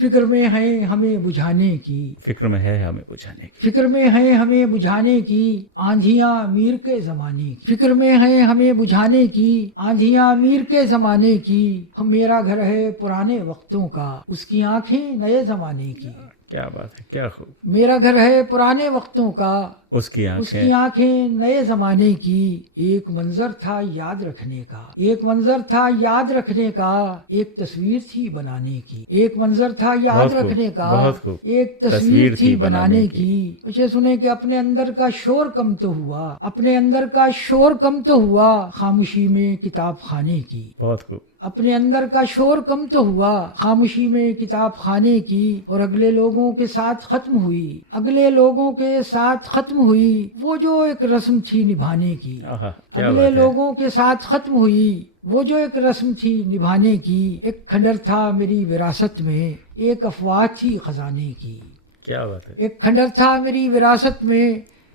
فکر میں ہے ہمیں بجھانے کی، فکر میں ہے ہمیں بجھانے کی، فکر میں ہے ہمیں بجھانے کی آندھیاں میر کے زمانے کی، فکر میں ہے ہمیں بجھانے کی آندھیاں میر کے زمانے کی، میرا گھر ہے پرانے وقتوں کا، اس کی آنکھیں نئے زمانے کی، کیا بات ہے، کیا خوب، میرا گھر ہے پرانے وقتوں کا، اس کی اس آنکھیں، کی آنکھیں نئے زمانے کی، ایک منظر تھا یاد رکھنے کا، ایک منظر تھا یاد رکھنے کا، ایک تصویر تھی بنانے کی، ایک منظر تھا یاد بہت خوب، رکھنے کا، بہت خوب، ایک تصویر تھی بنانے کی۔ مجھے سنے کہ اپنے اندر کا شور کم تو ہوا، اپنے اندر کا شور کم تو ہوا، خاموشی میں کتاب خانے کی، بہت خوب، اپنے اندر کا شور کم تو ہوا، خاموشی میں کتاب خانے کی، اور اگلے لوگوں کے ساتھ ختم ہوئی، اگلے لوگوں کے ساتھ ختم ہوئی وہ جو ایک رسم تھی نبھانے کی، آہا، کیا اگلے بات ہے، لوگوں کے ساتھ ختم ہوئی وہ جو ایک رسم تھی نبھانے کی، ایک کھنڈر تھا میری وراثت میں، ایک افواہ تھی خزانے کی، کیا بات ہے، ایک کھنڈر تھا میری وراثت میں،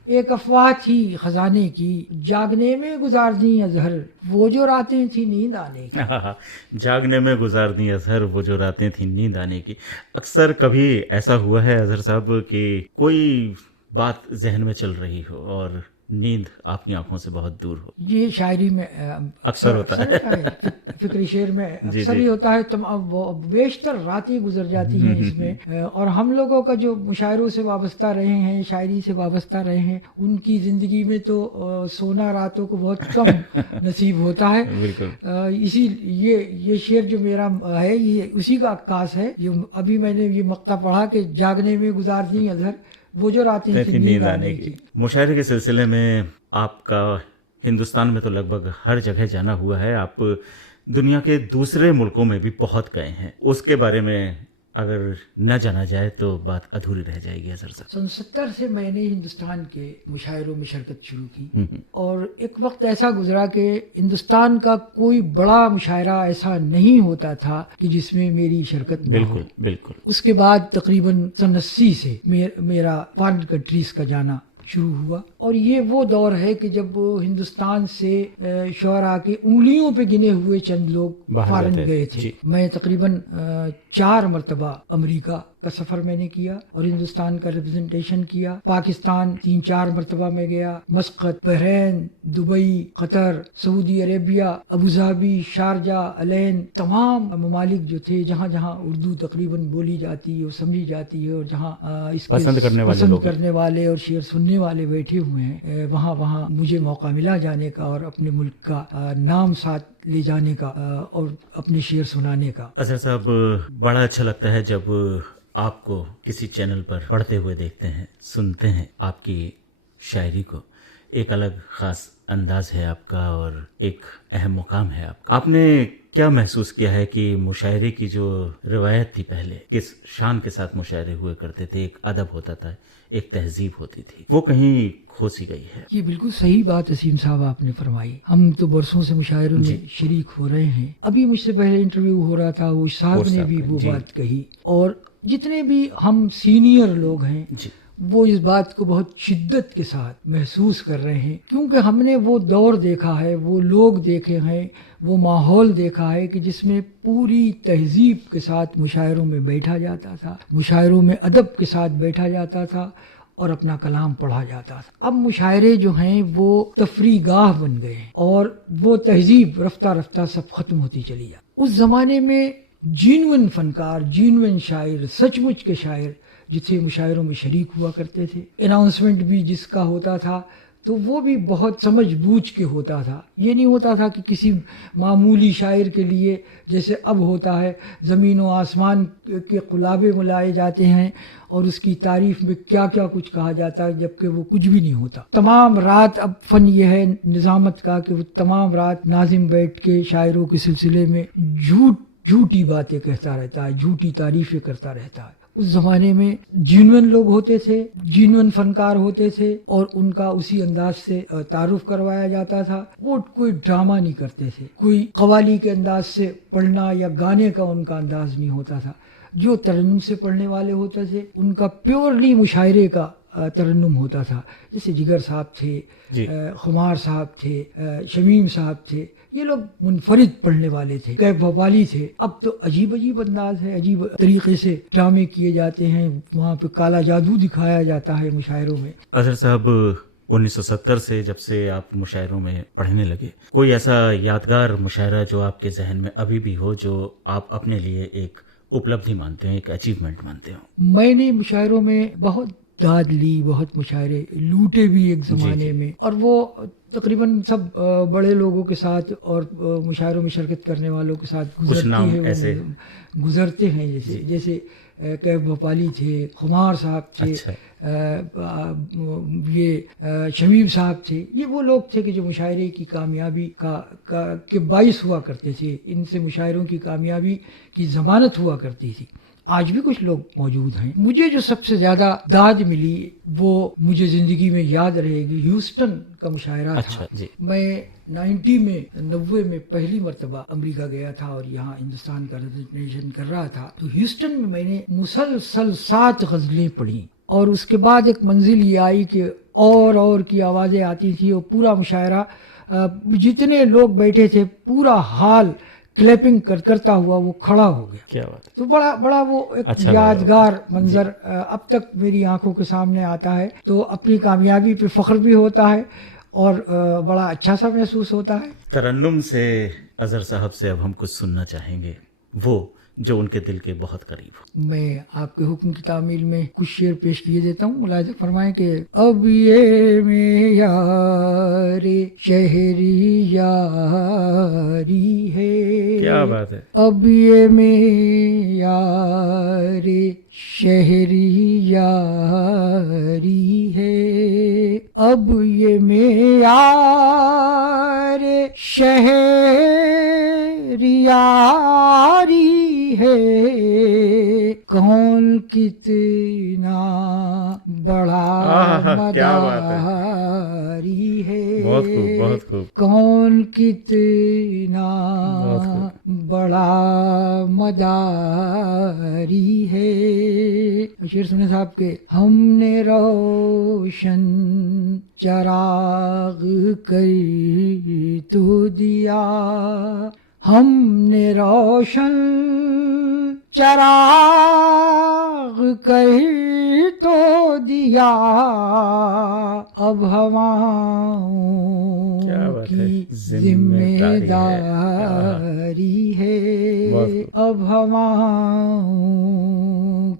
ایک افواہ تھی خزانے کی، جاگنے میں گزار دیں اظہر وہ جو راتیں تھی نیند آنے کی۔ آہا، جاگنے میں گزار دی اظہر وہ جو راتیں تھیں نیند آنے کی۔ اکثر کبھی ایسا ہوا ہے اظہر صاحب کہ کوئی بات ذہن میں چل رہی ہو اور نیند آپ کی آنکھوں سے بہت دور ہو؟ یہ شاعری میں اکثر ہوتا ہے، فکری شعر میں جی، اکثر جی۔ ہی ہوتا ہے، بیشتر راتیں گزر جاتی ہیں اس میں، اور ہم لوگوں کا جو مشاعروں سے وابستہ رہے ہیں، شاعری سے وابستہ رہے ہیں، ان کی زندگی میں تو سونا راتوں کو بہت کم نصیب ہوتا ہے۔ بالکل، اسی یہ شعر جو میرا ہے یہ اسی کا عکاس ہے، یہ ابھی میں نے یہ مقطع پڑھا کہ جاگنے میں گزار دیں اظہر وہ جو راتیں تھی نیند آنے کی۔ مشاعرے کے سلسلے میں آپ کا ہندوستان میں تو لگ بھگ ہر جگہ جانا ہوا ہے، آپ دنیا کے دوسرے ملکوں میں بھی بہت گئے ہیں، اس کے بارے میں اگر نہ جانا جائے تو بات ادھوری رہ جائے گی اظہر صاحب۔ سن 70 سے میں نے ہندوستان کے مشاعروں میں شرکت شروع کی، اور ایک وقت ایسا گزرا کہ ہندوستان کا کوئی بڑا مشاعرہ ایسا نہیں ہوتا تھا کہ جس میں میری شرکت نہ ہو۔ بالکل بالکل، اس کے بعد تقریباً سن 80 سے میرا فارن کنٹریز کا جانا شروع ہوا، اور یہ وہ دور ہے کہ جب ہندوستان سے شعراء کے انگلیوں پہ گنے ہوئے چند لوگ باہر فارن گئے گئے تھے۔ تھے۔ جی۔ میں تقریباً 4 مرتبہ امریکہ کا سفر میں نے کیا اور ہندوستان کا ریپرزنٹیشن کیا، پاکستان 3-4 مرتبہ میں گیا، مسقط، بحرین، دبئی، قطر، سعودی عربیہ، ابوظہبی، شارجہ، الین، تمام ممالک جو تھے جہاں جہاں اردو تقریباً بولی جاتی ہے اور سمجھی جاتی ہے، اور جہاں اس کے پسند کرنے والے اور شعر سننے والے بیٹھے ہوئے ہیں، وہاں مجھے موقع ملا جانے کا اور اپنے ملک کا نام ساتھ لے جانے کا اور اپنے شعر سنانے کا۔ اظہر صاحب، بڑا اچھا لگتا ہے جب آپ کو کسی چینل پر پڑھتے ہوئے دیکھتے ہیں، سنتے ہیں آپ کی شاعری کو، ایک الگ خاص انداز ہے آپ کا اور ایک اہم مقام ہے آپ کا۔ آپ نے کیا محسوس کیا ہے کہ مشاعرے کی جو روایت تھی پہلے، کس شان کے ساتھ مشاعرے ہوئے کرتے تھے، ایک ادب ہوتا تھا، ایک تہذیب ہوتی تھی، وہ کہیں کھو سی گئی ہے؟ یہ بالکل صحیح بات اسیم صاحب آپ نے فرمائی۔ ہم تو برسوں سے مشاعروں میں شریک ہو رہے ہیں، ابھی مجھ سے پہلے انٹرویو ہو رہا تھا، وہ صاحب نے بھی وہ بات کہی، اور جتنے بھی ہم سینئر لوگ ہیں وہ اس بات کو بہت شدت کے ساتھ محسوس کر رہے ہیں، کیونکہ ہم نے وہ دور دیکھا ہے، وہ لوگ دیکھے ہیں، وہ ماحول دیکھا ہے کہ جس میں پوری تہذیب کے ساتھ مشاعروں میں بیٹھا جاتا تھا، مشاعروں میں ادب کے ساتھ بیٹھا جاتا تھا اور اپنا کلام پڑھا جاتا تھا۔ اب مشاعرے جو ہیں وہ تفریح گاہ بن گئے ہیں اور وہ تہذیب رفتہ رفتہ سب ختم ہوتی چلی جاتی۔ اس زمانے میں جینوئن فنکار، جینوئن شاعر، سچ مچ کے شاعر جتنے مشاعروں میں شریک ہوا کرتے تھے، اناؤنسمنٹ بھی جس کا ہوتا تھا تو وہ بھی بہت سمجھ بوجھ کے ہوتا تھا، یہ نہیں ہوتا تھا کہ کسی معمولی شاعر کے لیے جیسے اب ہوتا ہے زمین و آسمان کے قلابے ملائے جاتے ہیں اور اس کی تعریف میں کیا کیا کچھ کہا جاتا ہے، جبکہ وہ کچھ بھی نہیں ہوتا۔ تمام رات اب فن یہ ہے نظامت کا کہ وہ تمام رات ناظم بیٹھ کے شاعروں کے سلسلے میں جھوٹی باتیں کہتا رہتا ہے، جھوٹی تعریفیں کرتا رہتا ہے۔ اس زمانے میں جینوئن لوگ ہوتے تھے، جینوئن فنکار ہوتے تھے اور ان کا اسی انداز سے تعارف کروایا جاتا تھا۔ وہ کوئی ڈرامہ نہیں کرتے تھے، کوئی قوالی کے انداز سے پڑھنا یا گانے کا ان کا انداز نہیں ہوتا تھا۔ جو ترنم سے پڑھنے والے ہوتے تھے ان کا پیورلی مشاعرے کا ترنم ہوتا تھا. جیسے جگر صاحب تھے, جی. خمار صاحب تھے, شمیم صاحب تھے, یہ لوگ منفرد پڑھنے والے تھے. کیف بھوپالی تھے. اب تو عجیب عجیب انداز ہے, عجیب طریقے سے ڈرامے کیے جاتے ہیں, وہاں پہ کالا جادو دکھایا جاتا ہے مشاعروں میں. اظہر صاحب 1970 سے جب سے آپ مشاعروں میں پڑھنے لگے, کوئی ایسا یادگار مشاعرہ جو آپ کے ذہن میں ابھی بھی ہو, جو آپ اپنے لیے ایک اپلبدھی مانتے ہیں, ایک اچیومنٹ مانتے ہو؟ میں نے مشاعروں میں بہت داد لی, بہت مشاعرے لوٹے بھی ایک زمانے میں, اور وہ تقریباً سب بڑے لوگوں کے ساتھ اور مشاعروں میں شرکت کرنے والوں کے ساتھ گزرتے ہیں. جیسے کیف بھوپالی تھے, خمار صاحب تھے, یہ شمیم صاحب تھے. یہ وہ لوگ تھے کہ جو مشاعرے کی کامیابی کے باعث ہوا کرتے تھے. ان سے مشاعروں کی کامیابی کی ضمانت ہوا کرتی تھی. آج بھی کچھ لوگ موجود ہیں. مجھے جو سب سے زیادہ داد ملی وہ مجھے زندگی میں یاد رہے گی, ہیوسٹن کا مشاعرہ تھا. میں 90 میں پہلی مرتبہ امریکہ گیا تھا اور یہاں ہندوستان کا ریپرزنٹیشن کر رہا تھا. تو ہیوسٹن میں میں نے مسلسل 7 غزلیں پڑھی, اور اس کے بعد ایک منزل یہ آئی کہ اور کی آوازیں آتی تھی, اور پورا مشاعرہ جتنے لوگ بیٹھے تھے پورا حال کلیپنگ کرتا ہوا وہ کھڑا ہو گیا. کیا بات ہے. تو بڑا وہ ایک یادگار منظر اب تک میری آنکھوں کے سامنے آتا ہے. تو اپنی کامیابی پہ فخر بھی ہوتا ہے اور بڑا اچھا سا محسوس ہوتا ہے. ترنم سے اظہر صاحب سے اب ہم کچھ سننا چاہیں گے, وہ جو ان کے دل کے بہت قریب ہو. میں آپ کے حکم کی تعمیل میں کچھ شعر پیش کیے دیتا ہوں. ملاحظہ فرمائیں کہ اب یہ معیار شہری یاری ہے. کیا بات ہے. اب یہ معیار شہری یاری ہے. اب یہ معیار شہری یاری ہے. کون کتنا بڑا مداری ہے. بہت خوب. کون کتنا بڑا مداری ہے. شعر سنے صاحب کے ہم نے روشن چراغ کر تو دیا. ہم نے روشن چراغ کر تو دیا. اب ہواؤں کی ذمہ داری ہے. اب ہواؤں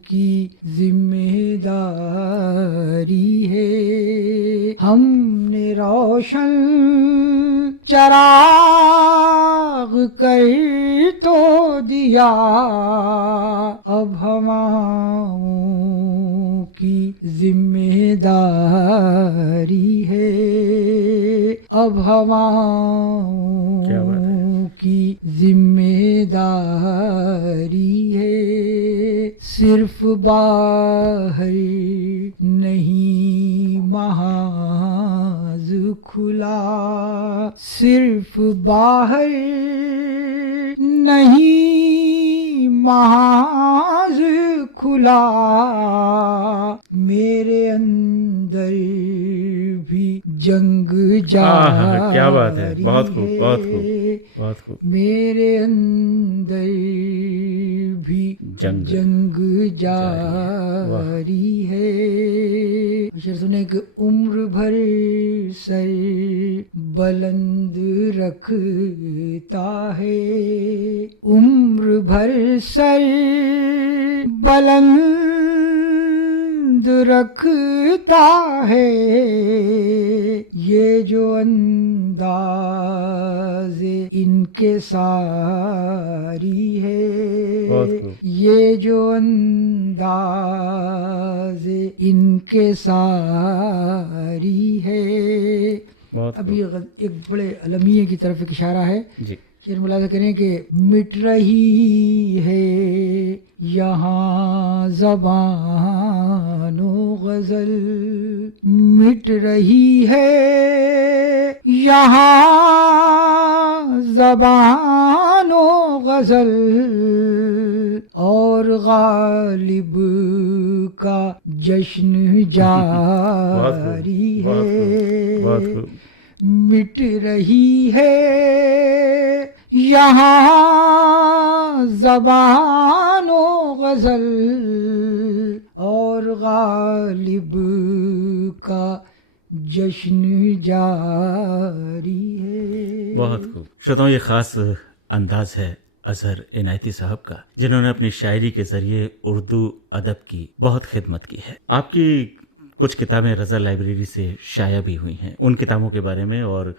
کی ذمہ داری ہے. ہم نے روشن چراغ کر تو دیا. اب ہواؤں کی ذمہ داری ہے. اب ہواؤں کی ذمہ داری ہے. صرف باہر نہیں محاذ کھلا. صرف باہر نہیں محاذ کھلا. میرے اندر بھی جنگ جاری. کیا بات ہے. بہت خوب. میرے اندر بھی جنگ جاری ہے. شعر سنے کہ عمر بھر سر بلند رکھتا ہے. عمر بھر سر بلند رکھتا ہے. یہ جو انداز انکساری ہے. یہ جو انداز انکساری ہے. ابھی ایک بڑے المیہ کی طرف ایک اشارہ ہے. شعر ملاحظہ کریں کہ مٹ رہی ہے یہاں زبان و غزل مٹ رہی ہے یہاں زبان و غزل اور غالب کا جشن جاری ہے مٹ رہی ہے یہاں زبان و غزل اور غالب کا جشن جاری ہے. بہت خوب. شروعوں یہ خاص انداز ہے اظہر عنایتی صاحب کا، جنہوں نے اپنی شاعری کے ذریعے اردو ادب کی بہت خدمت کی ہے. آپ کی کچھ کتابیں رضا لائبریری سے شائع بھی ہوئی ہیں، ان کتابوں کے بارے میں اور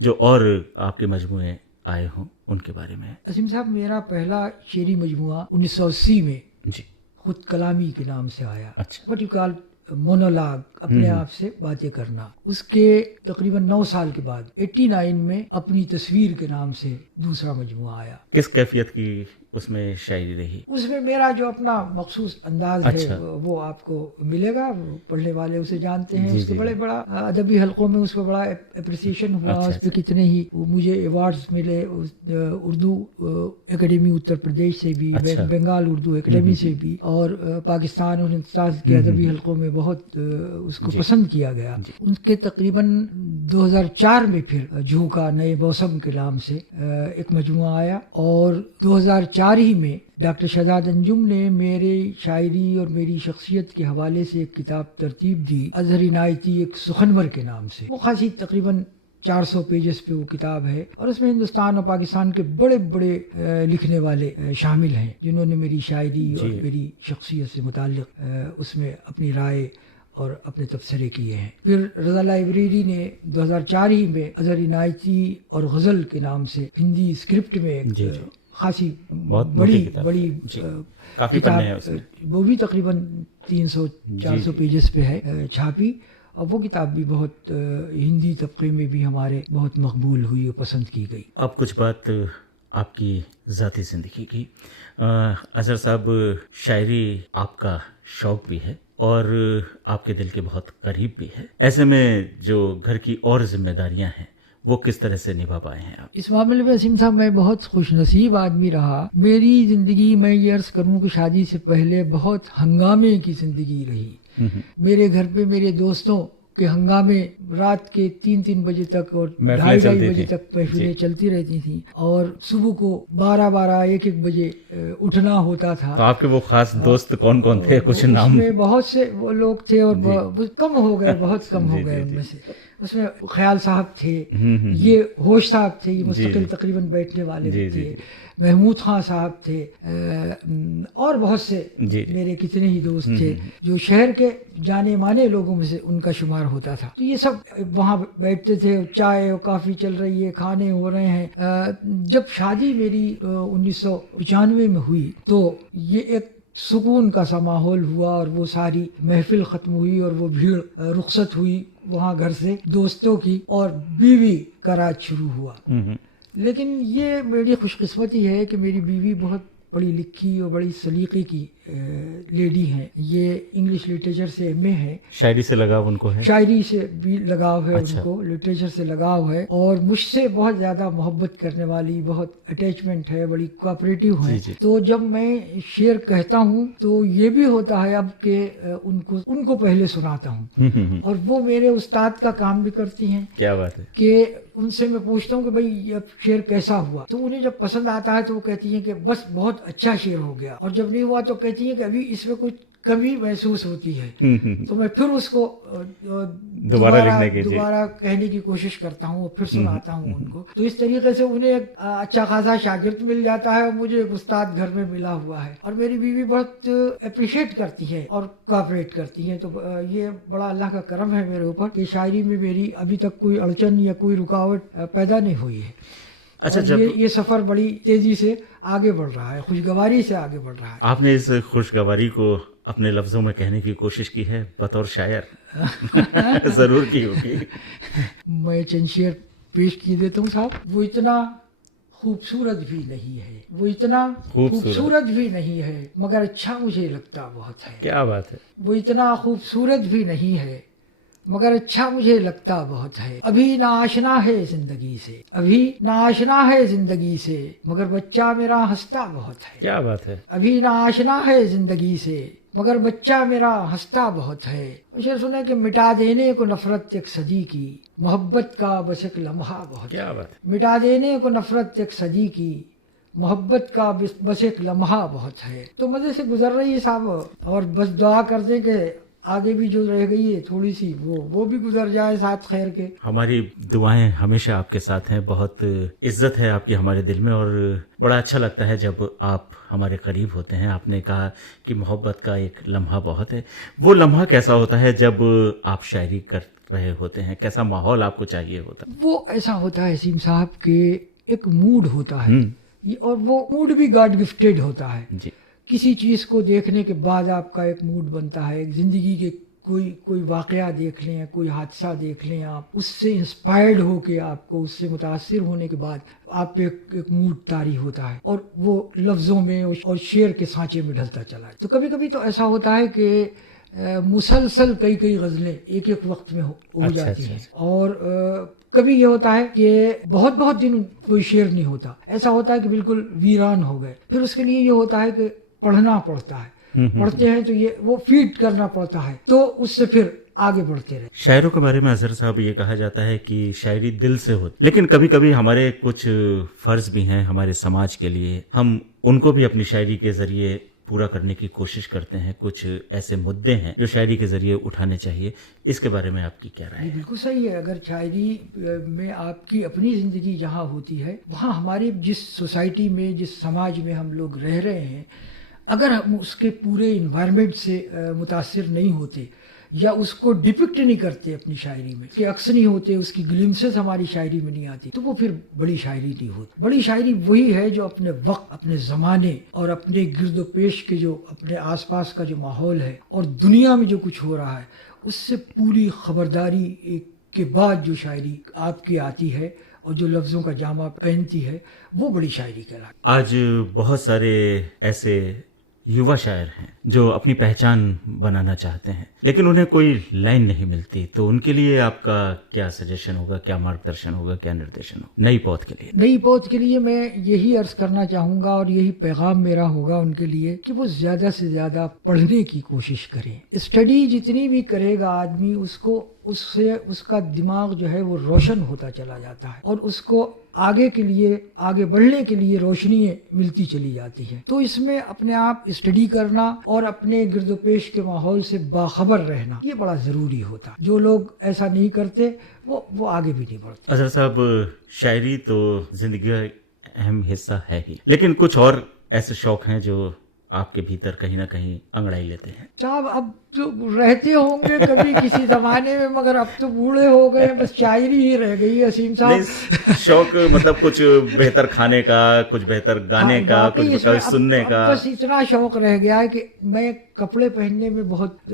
جو اور آپ کے مجموعے آئے ہوں ان کے بارے میں. عظیم صاحب، میرا پہلا شعری مجموعہ 1980 میں جی خود کلامی کے نام سے آیا. اچھا. وٹ یو کال مونولاگ، اپنے آپ سے باتیں کرنا. اس کے تقریباً 9 سال کے بعد 89 میں اپنی تصویر کے نام سے دوسرا مجموعہ آیا. کس کیفیت کی اس میں شاعری رہی؟ اس میں میرا جو اپنا مخصوص انداز اچھا. ہے وہ آپ کو ملے گا، پڑھنے والے اسے جانتے ہیں. جی اس کے جی بڑے بڑا ادبی حلقوں میں اس پہ بڑا اپریسیشن ہوا. اچھا اس پہ کتنے ہی مجھے ایوارڈز ملے، اردو اکیڈمی اتر پردیش سے بھی، اچھا. بنگال اردو اکیڈمی سے بھی، اور پاکستان اور ہندوستان کے ادبی حلقوں میں بہت اس کو پسند کیا گیا. ان کے تقریباً 2004 میں پھر جھونکا نئے موسم کے نام سے ایک مجموعہ آیا، اور 2004 ہی میں ڈاکٹر شہزاد انجم نے میرے شاعری اور میری شخصیت کے حوالے سے ایک کتاب ترتیب دی، اظہر عنایتی ایک سخنور کے نام سے. وہ خاصی تقریباً 400 پیجز پہ وہ کتاب ہے، اور اس میں ہندوستان اور پاکستان کے بڑے بڑے لکھنے والے شامل ہیں جنہوں نے میری شاعری اور میری شخصیت سے متعلق اس میں اپنی رائے اور اپنے تبصرے کیے ہیں. پھر رضا لائبریری نے 2004 ہی میں اظہر عنایتی اور غزل کے نام سے ہندی اسکرپٹ میں ایک خاصی بڑی کافی پڑھنے ہیں اس میں، وہ بھی تقریباً 300-400 پیجز پہ ہے، چھاپی. اور وہ کتاب بھی بہت ہندی طبقے میں بھی ہمارے بہت مقبول ہوئی اور پسند کی گئی. اب کچھ بات آپ کی ذاتی زندگی کی. اظہر صاحب، شاعری آپ کا شوق بھی ہے اور آپ کے دل کے بہت قریب بھی ہے. ایسے میں جو گھر کی اور ذمہ داریاں ہیں وہ کس طرح سے نبھا پائے ہیں آپ؟ اس معاملے میں عظیم صاحب میں بہت خوش نصیب آدمی رہا. میری زندگی، میں یہ عرض کروں کہ شادی سے پہلے بہت ہنگامے کی زندگی رہی. میرے گھر پہ میرے دوستوں کے ہنگامے رات کے 3 بجے تک اور 2:30 بجے تک محفلیں چلتی رہتی تھیں، اور صبح کو 12-1 بجے اٹھنا ہوتا تھا. تو آپ کے وہ خاص دوست کون کون تھے؟ کچھ نام؟ اس میں بہت سے وہ لوگ تھے اور کم ہو گئے، بہت کم ہو گئے. ان میں سے اس میں خیال صاحب تھے، یہ ہوش صاحب تھے، یہ مستقل تقریباً بیٹھنے والے تھے، محمود خان صاحب تھے، اور بہت سے میرے کتنے ہی دوست تھے جو شہر کے جانے مانے لوگوں میں سے ان کا شمار ہوتا تھا. تو یہ سب وہاں بیٹھتے تھے، چائے اور کافی چل رہی ہے، کھانے ہو رہے ہیں. جب شادی میری 1995 میں ہوئی تو یہ ایک سکون کا سا ماحول ہوا، اور وہ ساری محفل ختم ہوئی اور وہ بھیڑ رخصت ہوئی وہاں گھر سے دوستوں کی، اور بیوی کا راج شروع ہوا. لیکن یہ میری خوش قسمتی ہے کہ میری بیوی بہت پڑھی لکھی اور بڑی سلیقے کی لیڈی ہیں. یہ انگلش لٹریچر سے ایم اے ہے. شاعری سے لگاؤ ان کو ہے؟ شاعری سے بھی لگاؤ ہے ان کو، لٹریچر سے لگاؤ ہے، اور مجھ سے بہت زیادہ محبت کرنے والی، بہت اٹیچمنٹ ہے، بڑی کوآپریٹو ہے. تو جب میں شعر کہتا ہوں تو یہ بھی ہوتا ہے اب کہ ان کو پہلے سناتا ہوں، اور وہ میرے استاد کا کام بھی کرتی ہیں. کیا بات ہے. کہ ان سے میں پوچھتا ہوں کہ بھائی اب شعر کیسا ہوا، تو انہیں جب پسند آتا ہے تو وہ کہتی ہیں کہ بس بہت اچھا شعر ہو گیا، اور جب نہیں ہوا تو کہتی ہیں کہ ابھی اس میں کچھ کمی محسوس ہوتی ہے. تو میں پھر اس کو دوبارہ کہنے کی کوشش کرتا ہوں اور پھر سناتا ہوں ان کو. تو اس طریقے سے انہیں ایک اچھا خاصا شاگرد مل جاتا ہے، اور مجھے ایک استاد گھر میں ملا ہوا ہے. اور میری بیوی بہت اپریشیٹ کرتی ہے اور کوآپریٹ کرتی ہیں. تو یہ بڑا اللہ کا کرم ہے میرے اوپر کہ شاعری میں میری ابھی تک کوئی اڑچن یا کوئی رکاوٹ پیدا نہیں ہوئی ہے. اچھا، یہ سفر بڑی تیزی سے آگے بڑھ رہا ہے، خوشگواری سے آگے بڑھ رہا ہے. آپ نے اس خوشگواری کو اپنے لفظوں میں کہنے کی کوشش کی ہے بطور شاعر؟ ضرور کی ہوگی. میں چند شعر پیش کیے دیتا ہوں صاحب. وہ اتنا خوبصورت بھی نہیں ہے، وہ اتنا خوبصورت بھی نہیں ہے مگر اچھا مجھے لگتا بہت ہے. کیا بات ہے. وہ اتنا خوبصورت بھی نہیں ہے مگر اچھا مجھے لگتا بہت ہے. ابھی ناآشنا ہے زندگی سے، ابھی ناآشنا ہے زندگی سے مگر بچہ میرا ہنستا بہت ہے. کیا بات ہے. ابھی ناآشنا ہے زندگی سے مگر بچہ میرا ہنستا بہت ہے. شعر سنے کہ مٹا دینے کو نفرت ایک صدی کی، محبت کا بس ایک لمحہ بہت. کیا بات ہے. مٹا دینے کو نفرت ایک صدی کی، محبت کا بس ایک لمحہ بہت ہے. تو مزے سے گزر رہی ہے صاحب، اور بس دعا کر دیں کہ آگے بھی جو رہ گئی ہے تھوڑی سی وہ بھی گزر جائے ساتھ خیر کے. ہماری دعائیں ہمیشہ آپ کے ساتھ ہیں. بہت عزت ہے آپ کی ہمارے دل میں، اور بڑا اچھا لگتا ہے جب آپ ہمارے قریب ہوتے ہیں. آپ نے کہا کہ محبت کا ایک لمحہ بہت ہے. وہ لمحہ کیسا ہوتا ہے جب آپ شاعری کر رہے ہوتے ہیں؟ کیسا ماحول آپ کو چاہیے ہوتا؟ وہ ایسا ہوتا ہے اسیم صاحب کہ ایک موڈ ہوتا ہے، اور وہ موڈ بھی گاڈ گفٹیڈ ہوتا ہے. جی. کسی چیز کو دیکھنے کے بعد آپ کا ایک موڈ بنتا ہے. ایک زندگی کے کوئی واقعہ دیکھ لیں، کوئی حادثہ دیکھ لیں، آپ اس سے انسپائرڈ ہو کے، آپ کو اس سے متاثر ہونے کے بعد آپ پہ ایک موڈ طاری ہوتا ہے، اور وہ لفظوں میں اور شعر کے سانچے میں ڈھلتا چلا ہے. تو کبھی کبھی تو ایسا ہوتا ہے کہ مسلسل کئی غزلیں ایک وقت میں ہو جاتی ہیں. اور کبھی یہ ہوتا ہے کہ بہت دن کوئی شعر نہیں ہوتا. ایسا ہوتا ہے کہ بالکل ویران ہو گئے. پھر اس کے لیے یہ ہوتا ہے کہ پڑھنا پڑتا ہے. پڑھتے ہیں تو وہ فیڈ کرنا پڑتا ہے، تو اس سے پھر آگے بڑھتے رہے. شاعروں کے بارے میں اظہر صاحب یہ کہا جاتا ہے کہ شاعری دل سے ہوتی، لیکن کبھی کبھی ہمارے کچھ فرض بھی ہیں ہمارے سماج کے لیے، ہم ان کو بھی اپنی شاعری کے ذریعے پورا کرنے کی کوشش کرتے ہیں. کچھ ایسے مدعے ہیں جو شاعری کے ذریعے اٹھانے چاہیے. اس کے بارے میں آپ کی کیا رائے ہے؟ بالکل صحیح ہے. اگر شاعری میں آپ کی اپنی زندگی جہاں ہوتی ہے، وہاں ہماری جس سوسائٹی میں، جس سماج میں ہم لوگ رہ رہے ہیں، اگر ہم اس کے پورے انوائرمنٹ سے متاثر نہیں ہوتے یا اس کو ڈپکٹ نہیں کرتے اپنی شاعری میں، اس کے عکس نہیں ہوتے، اس کی گلمسز ہماری شاعری میں نہیں آتی، تو وہ پھر بڑی شاعری نہیں ہوتی. بڑی شاعری وہی ہے جو اپنے وقت، اپنے زمانے اور اپنے گرد و پیش کے جو اپنے آس پاس کا جو ماحول ہے اور دنیا میں جو کچھ ہو رہا ہے اس سے پوری خبرداری کے بعد جو شاعری آپ کی آتی ہے اور جو لفظوں کا جامع پہنتی ہے، وہ بڑی شاعری کہلاتی ہے. آج بہت سارے ایسے یووا شاعر ہیں جو اپنی پہچان بنانا چاہتے ہیں لیکن انہیں کوئی لائن نہیں ملتی، تو ان کے لیے آپ کا کیا سجیشن ہوگا، کیا مارگدرشن ہوگا، کیا نردیشن ہوگا نئی پود کے لیے؟ نئی پود کے لیے میں یہی عرض کرنا چاہوں گا اور یہی پیغام میرا ہوگا ان کے لیے کہ وہ زیادہ سے زیادہ پڑھنے کی کوشش کریں. اسٹڈی جتنی بھی کرے گا آدمی، اس سے اس کا دماغ جو ہے وہ روشن ہوتا چلا جاتا ہے اور اس کو آگے بڑھنے کے لیے روشنی ملتی چلی جاتی ہے. تو اس میں اپنے آپ اسٹڈی کرنا اور اپنے گرد و پیش کے ماحول سے باخبر رہنا یہ بڑا ضروری ہوتا. جو لوگ ایسا نہیں کرتے وہ آگے بھی نہیں بڑھتے. اظہر صاحب، شاعری تو زندگی کا اہم حصہ ہے ہی، لیکن کچھ اور ایسے شوق ہیں جو آپ کے بھیتر کہیں نہ کہیں انگڑائی لیتے ہیں. صاحب اب جو رہتے ہوں گے کبھی کسی زمانے میں، مگر اب تو بوڑھے ہو گئے، بس شاعری ہی رہ گئی. اسیم صاحب شوق مطلب کچھ بہتر کھانے کا، کچھ بہتر گانے کا، کچھ سننے کا. بس اتنا شوق رہ گیا ہے کہ میں کپڑے پہننے میں بہت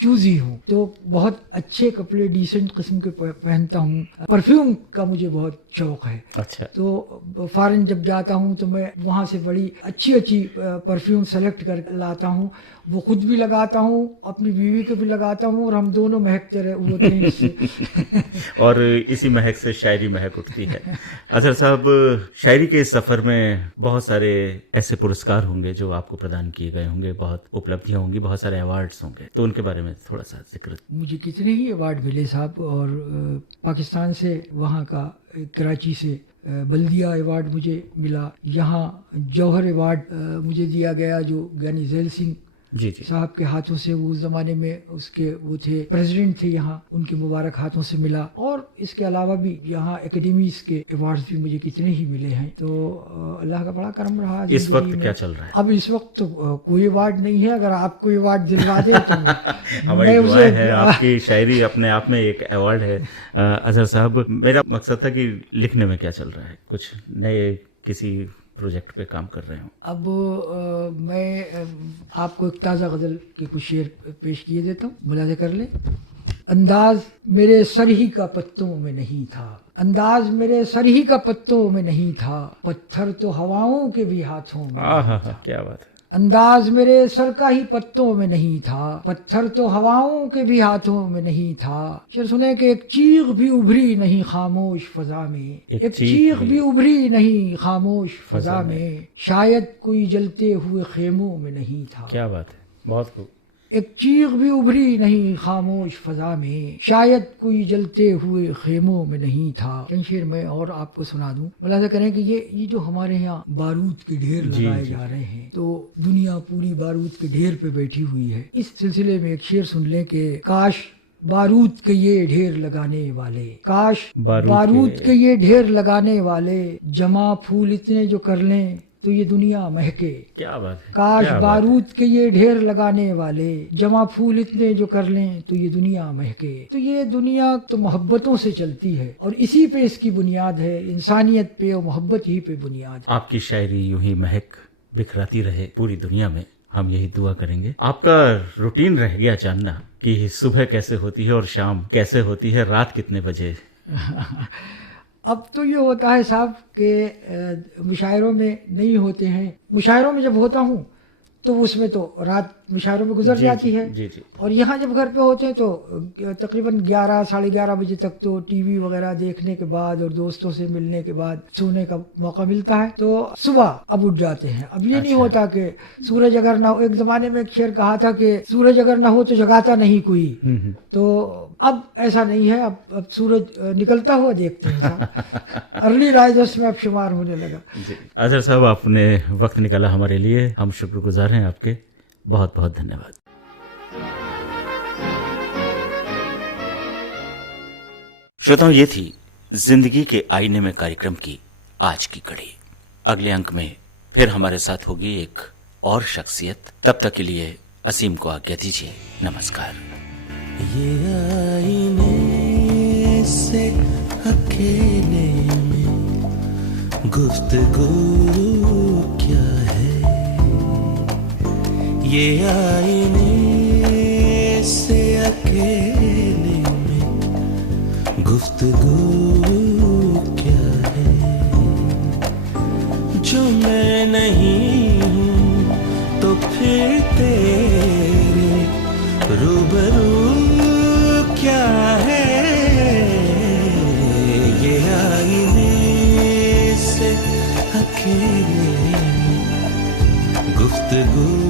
چوزی ہوں. تو بہت اچھے کپڑے ڈیسنٹ قسم کے پہنتا ہوں. پرفیوم کا مجھے بہت شوق ہے. اچھا. تو فارن جب جاتا ہوں تو میں وہاں سے بڑی اچھی پرفیوم سلیکٹ کر لاتا ہوں. وہ خود بھی لگاتا ہوں، اپنی بیوی کو بھی لگاتا ہوں، اور ہم دونوں مہکتے ہوتے ہیں اس سے. اور اسی مہک سے شاعری مہک اٹھتی ہے. اظہر صاحب، شاعری کے سفر میں بہت سارے ایسے پرسکار ہوں گے جو آپ کو پردان کیے گئے ہوں گے، بہت اپلبدھیاں ہوں گی، بہت سارے ایوارڈز ہوں گے، تو ان کے بارے میں تھوڑا سا ذکر. مجھے کتنے ہی ایوارڈ ملے صاحب، اور پاکستان سے، وہاں کا کراچی سے بلدیہ ایوارڈ مجھے ملا. یہاں جوہر ایوارڈ مجھے دیا گیا جو گیانی ذیل سنگھ صاحب کے ہاتھوں سے، وہ اس زمانے میں اس کے وہ تھے پریزیڈنٹ تھے یہاں، ان کے مبارک ہاتھوں سے ملا. اور اس کے علاوہ بھی یہاں اکیڈمیز کے ایوارڈز بھی مجھے کتنے ہی ملے ہیں. تو اللہ کا بڑا کرم رہا. اس وقت کیا چل رہا ہے؟ اب اس وقت تو کوئی ایوارڈ نہیں ہے. اگر آپ کوئی ایوارڈ دلوا دیں تو ہماری دعا ہے. آپ کی شاعری اپنے آپ میں ایک ایوارڈ ہے. اظہر صاحب، میرا مقصد تھا کہ لکھنے میں کیا چل رہا ہے، کچھ نئے کسی پروجیکٹ پہ کام کر رہے ہوں؟ اب میں آپ کو ایک تازہ غزل کے کچھ شعر پیش کیے دیتا ہوں، ملاحظہ کر لیں. انداز میرے سر ہی کا پتوں میں نہیں تھا، انداز میرے سر ہی کا پتوں میں نہیں تھا، پتھر تو ہواؤں کے بھی ہاتھوں میں نہیں تھا۔ کیا بات ہے۔ انداز میرے سر کا ہی پتوں میں نہیں تھا، پتھر تو ہواؤں کے بھی ہاتھوں میں نہیں تھا۔ شعر سنے کہ ایک چیخ بھی ابھری نہیں خاموش فضا میں، ایک چیخ بھی ابھری نہیں خاموش فضا میں، شاید کوئی جلتے ہوئے خیموں میں نہیں تھا۔ کیا بات ہے، بہت خوب۔ ایک چیخ بھی ابھری نہیں خاموش فضا میں، شاید کوئی جلتے ہوئے خیموں میں نہیں تھا۔ چند شعر میں اور آپ کو سنا دوں۔ ملاحظہ کریں کہ یہ جو ہمارے یہاں بارود کے ڈھیر لگائے جا رہے ہیں، تو دنیا پوری بارود کے ڈھیر پہ بیٹھی ہوئی ہے۔ اس سلسلے میں ایک شعر سن لیں کہ کاش بارود کے یہ ڈھیر لگانے والے، کاش بارود کے یہ ڈھیر لگانے والے، جمع پھول اتنے جو کر لیں تو یہ دنیا مہکے۔ کیا بات ہے۔ کاش بارود کے یہ ڈھیر لگانے والے، جمع پھول اتنے جو کر لیں تو یہ دنیا مہکے۔ تو یہ دنیا تو محبتوں سے چلتی ہے، اور اسی پہ اس کی بنیاد ہے، انسانیت پہ اور محبت ہی پہ بنیاد ہے۔ آپ کی شاعری یوں ہی مہک بکھراتی رہے پوری دنیا میں، ہم یہی دعا کریں گے۔ آپ کا روٹین رہ گیا جاننا کہ صبح کیسے ہوتی ہے اور شام کیسے ہوتی ہے، رات کتنے بجے؟ اب تو یہ ہوتا ہے صاحب کہ مشاعروں میں نہیں ہوتے ہیں، مشاعروں میں جب ہوتا ہوں تو اس میں تو رات مشاعروں میں گزر جاتی ہے، اور یہاں جب گھر پہ ہوتے ہیں تو تقریباً 11 ساڑھے 11 بجے تک تو ٹی وی وغیرہ دیکھنے کے بعد اور دوستوں سے ملنے کے بعد سونے کا موقع ملتا ہے، تو صبح اب اٹھ جاتے ہیں۔ اب یہ نہیں ہوتا کہ سورج اگر نہ ہو، ایک زمانے میں ایک شعر کہا تھا کہ سورج اگر نہ ہو تو جگاتا نہیں کوئی، تو اب ایسا نہیں ہے، اب سورج نکلتا ہوا دیکھتے ہیں صاحب۔ ارلی رائزرز میں اب شمار ہونے لگا۔ اظہر صاحب، آپ نے وقت نکالا ہمارے لیے، ہم شکر گزار ہیں آپ کے، بہت بہت دھنیہ واد۔ شروتاؤں، یہ تھی زندگی کے آئینے میں کاریکرم کی آج کی کڑی۔ اگلے انک میں پھر ہمارے ساتھ ہوگی ایک اور شخصیت۔ تب تک کے لیے اسیم کو آگیا دیجیے، نمسکار۔ یہ آئینے سے اکیلے میں گفتگو کیا ہے، یہ آئینے سے اکیلے میں گفتگو کیا ہے، جو میں نہیں ہوں تو پھر تیرے روبرو کیا ہے، یہ آئینے سے اکیلے میں گفتگو